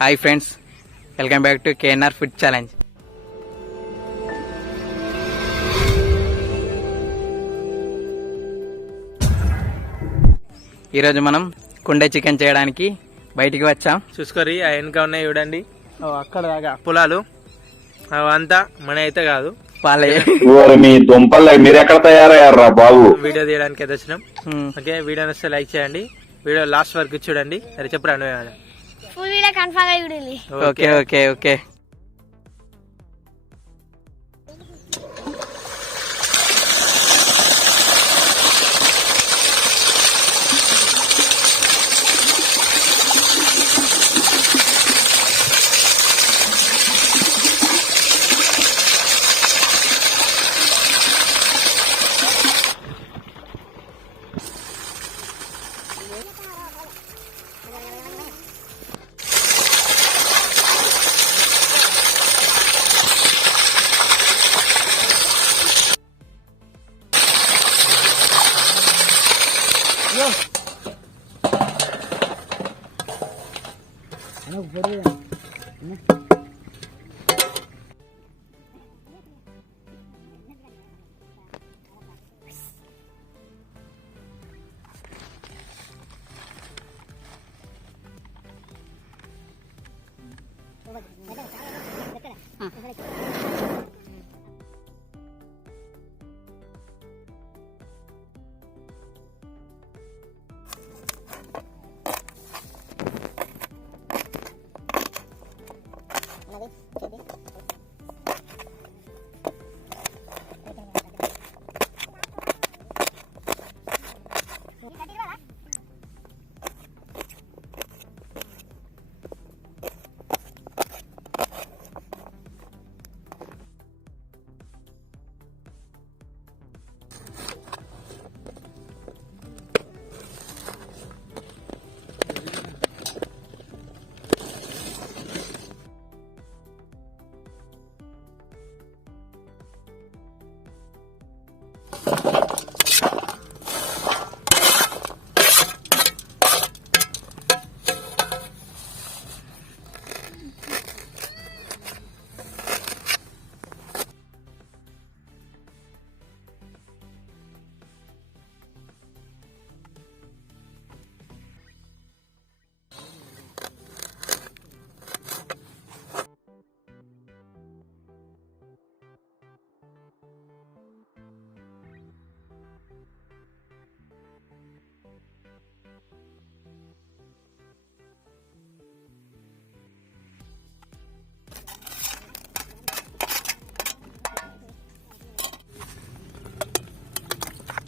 Hi friends, welcome back to KNR food challenge. ఈరోజు మనం కుండ చికెన్ చేయడానికి బయటికి వచ్చాం. చూసుకోరి ఆ వెనక ఉన్నాయి చూడండి, అక్కడ దాకా పొలాలు అవంతా మన అయితే కాదు, మీ దుంపలు మీరు ఎక్కడ తయారయ్యారా బాబు. వీడియో తీయడానికి అయితే వచ్చినాం. ఓకే, వీడియో వస్తే లైక్ చేయండి, వీడియో లాస్ట్ వరకు చూడండి. అరే చెప్పరా okay okay okay.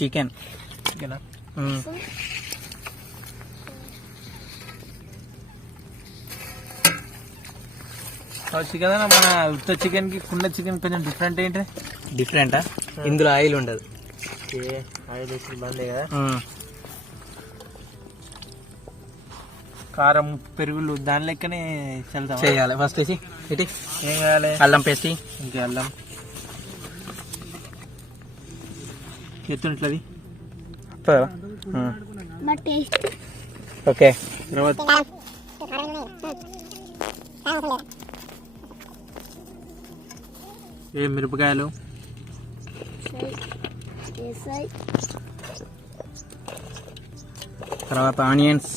Chicken chicken మన ఉత్త చికెన్ కి కుండ చికెన్ కొంచెం డిఫరెంట్ ఏంటి? డిఫరెంటా? ఇందులో ఆయిల్ ఉండదు. ఆయిల్ వేసి బందే కదా. కారం పెరుగులు దాని లెక్కనే చల్లుతాం చేయాలి. ఫస్ట్ వేసి ఇటు ఏం చేయాలి? అల్లం పేస్ట్, ఇంకా అల్లం ఎత్తున్నట్లది. ఓకే, ఏ మిరపకాయలు, తర్వాత ఆనియన్స్,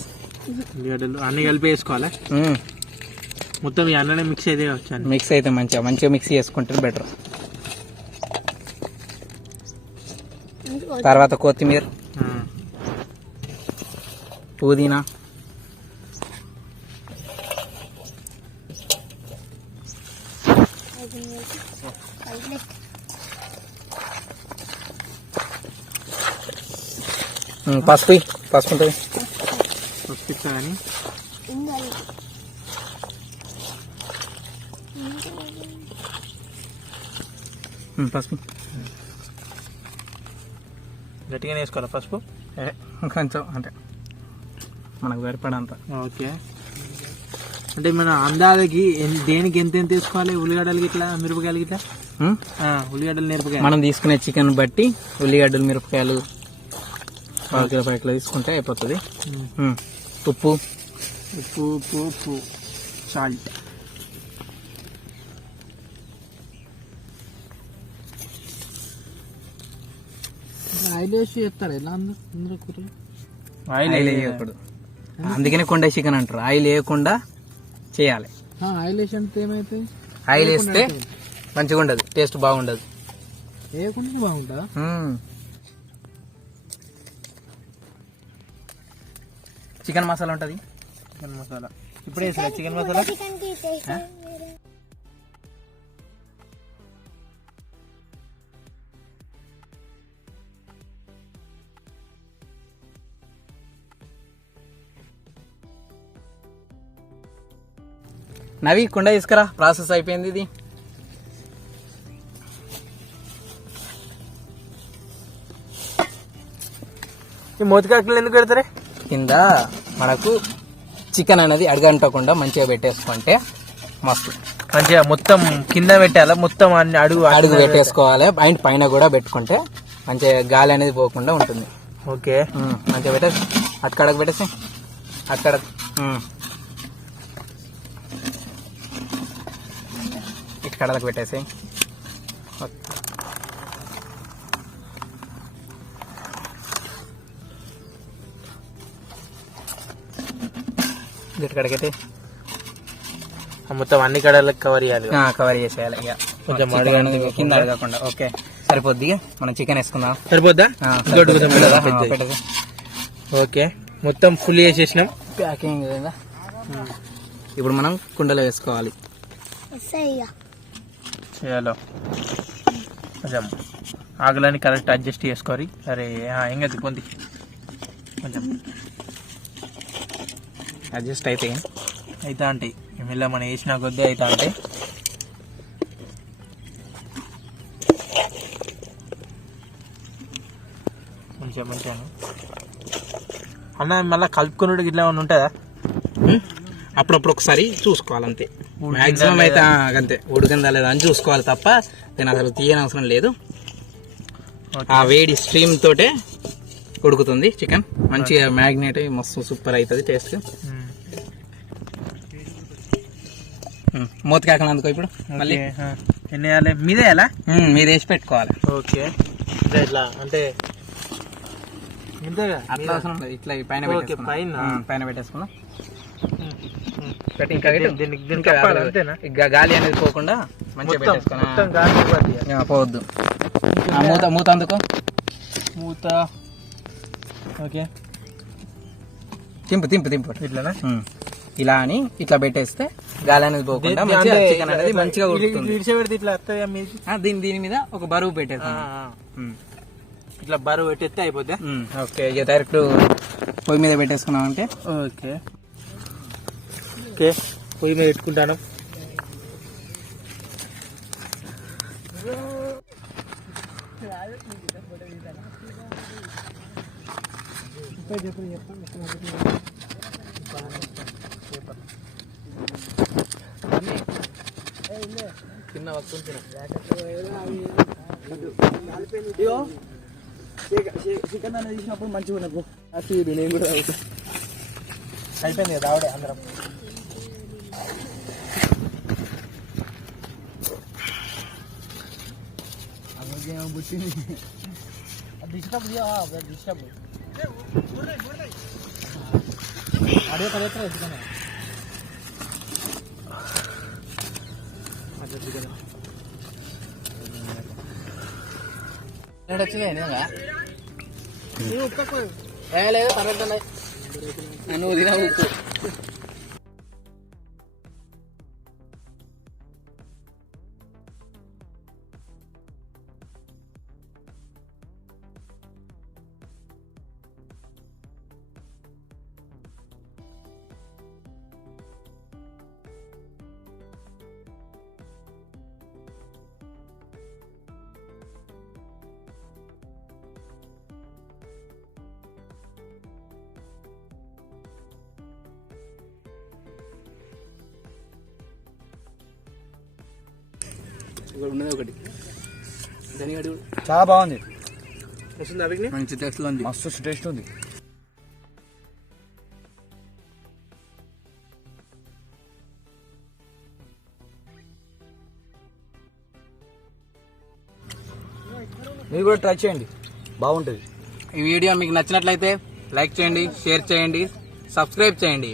ఉల్లిగడ్డలు అన్ని కలిపి వేసుకోవాలి. మొత్తం ఈ అన్ననే మిక్స్ అయితే వచ్చాను. మిక్స్ అయితే మంచిగా మిక్స్ చేసుకుంటే బెటర్. తర్వాత కొత్తిమీర, పుదీనా, పసుపు ఉంటుంది. పసుపు ఇచ్చాను పసుపు గట్టిగానే వేసుకోవాలి. పసుపు కొంచెం అంటే మనకు సరిపడంత. ఓకే, అంటే మన అందాజకి దేనికి ఎంత వేసుకోవాలి? ఉల్లిగడ్డలకి ఇట్లా, మిరపకాయలకి ఇట్లా. ఉల్లిగడ్డలు, మిరపకాయలు మనం తీసుకునే చికెన్ బట్టి ఉల్లిగడ్డలు, మిరపకాయలు పావు కిలో తీసుకుంటే అయిపోతుంది. ఉప్పు ఉప్పు ఉప్పు ఉప్పు సాల్ట్. ఆయిల్ వేసి చేస్తారు ఎలా అందరూ కూరలు? ఆయిల్ వేయకూడదు, అందుకనే కొండ చికెన్ అంటారు. ఆయిల్ వేయకుండా చేయాలి. ఆయిల్ వేసి అంటే ఏమైతుంది? ఆయిల్ వేస్తే మంచిగా ఉండదు, టేస్ట్ బాగుండదు. వేయకుండా బాగుంటుందా? చికెన్ మసాలా ఉంటుంది. చికెన్ మసాలా ఇప్పుడు వేసా. చికెన్ మసాలా నవి కుండ తీసుకురా, ప్రాసెస్ అయిపోయింది ఇది. ఈ మూతికాకులు ఎందుకు పెడతారే? కింద మనకు చికెన్ అనేది అడగంటకుండా మంచిగా పెట్టేసుకుంటే మస్తు. మంచిగా మొత్తం కింద పెట్టాలా, మొత్తం అన్ని అడుగు పెట్టేసుకోవాలి. అండ్ పైన కూడా పెట్టుకుంటే మంచిగా గాలి అనేది పోకుండా ఉంటుంది. ఓకే, మంచిగా పెట్టేసి అక్కడకు పెట్టేసి అక్కడ ఇక్కడకు పెట్టేసి ఇక్కడికైతే మొత్తం అన్ని కడలకు కవర్ చేయాలి. కవర్ చేసేయాలి ఇక కొంచెం కింద అడగకుండా. ఓకే, సరిపోద్ది. మనం చికెన్ వేసుకుందాం. సరిపోద్దా? ఓకే, మొత్తం ఫుల్ చేసేసినాం. ప్యాకింగ్ ఇప్పుడు మనం కుండలో వేసుకోవాలి. చేయాలో కొంచెం ఆగలని కరెక్ట్ అడ్జస్ట్ చేసుకోవాలి. అరే ఎంగది కొంది కొంచెం అడ్జస్ట్ అయితే అంటే మెల్ల మనం వేసిన కొద్దీ అయితే అంటే మంచిగా అన్న మళ్ళీ కలుపుకున్నట్టు ఇట్లా ఏమైనా ఉంటుందా? అప్పుడప్పుడు ఒకసారి చూసుకోవాలి అంతే. మ్యాక్సిమం అయితే అంతే, ఉడికిందా లేదా అని చూసుకోవాలి తప్ప నేను అసలు తీయని అవసరం లేదు. ఆ వేడి స్ట్రీమ్ తోటే ఉడుకుతుంది చికెన్. మంచిగా మ్యాగ్నేట్ అయ్యి మస్తు సూపర్ అవుతుంది టేస్ట్. మూత కాకుండా అందుకో ఇప్పుడు మళ్ళీ ఎన్ని వేయాలి? మీద వేయాలా? మీరు వేసి పెట్టుకోవాలి. ఓకే, ఇట్లా అంటే అట్లా అవసరం లేదు. ఇట్లా పైన పెట్టేసుకున్నాం. గాలి అనేది పోకుండా మంచిగా పెట్టేసుకున్నా పోవద్దు. మూత అందుకో. మూత ఓకే, తింపు ఇట్లా ఇలా అని ఇట్లా పెట్టేస్తే గాలి అనేది పోకుండా చికెన్ అనేది మంచిగా ఉడుకుతుంది. ఇట్లా దీని మీద ఒక బరువు పెట్టేస్తాం. ఇట్లా బరువు పెట్టేస్తే అయిపోద్ది. ఓకే, ఇక డైరెక్ట్ పొయ్యి మీద పెట్టేసుకున్నాం అంటే ఓకే. ఓకే, పొయ్యి మీద పెట్టుకుంటాను. చిన్న వస్తుంది చికెన్ అనేది తీసినప్పుడు మంచిగా నాకు నేను కూడా అయిపోయింది కదా ఆవిడే అందరం. డిస్టర్బ్ అదే పడేస్తా చికెన్. లేదు పర్లేదు, నువ్వు తిన ఉప్పు. ఉన్నది ఒకటి చాలా బాగుంది. మంచి టేస్ట్ ఉంది. మస్తు టేస్ట్ ఉంది. మీరు కూడా ట్రై చేయండి, బాగుంటుంది. ఈ వీడియో మీకు నచ్చినట్లయితే లైక్ చేయండి, షేర్ చేయండి, సబ్స్క్రైబ్ చేయండి.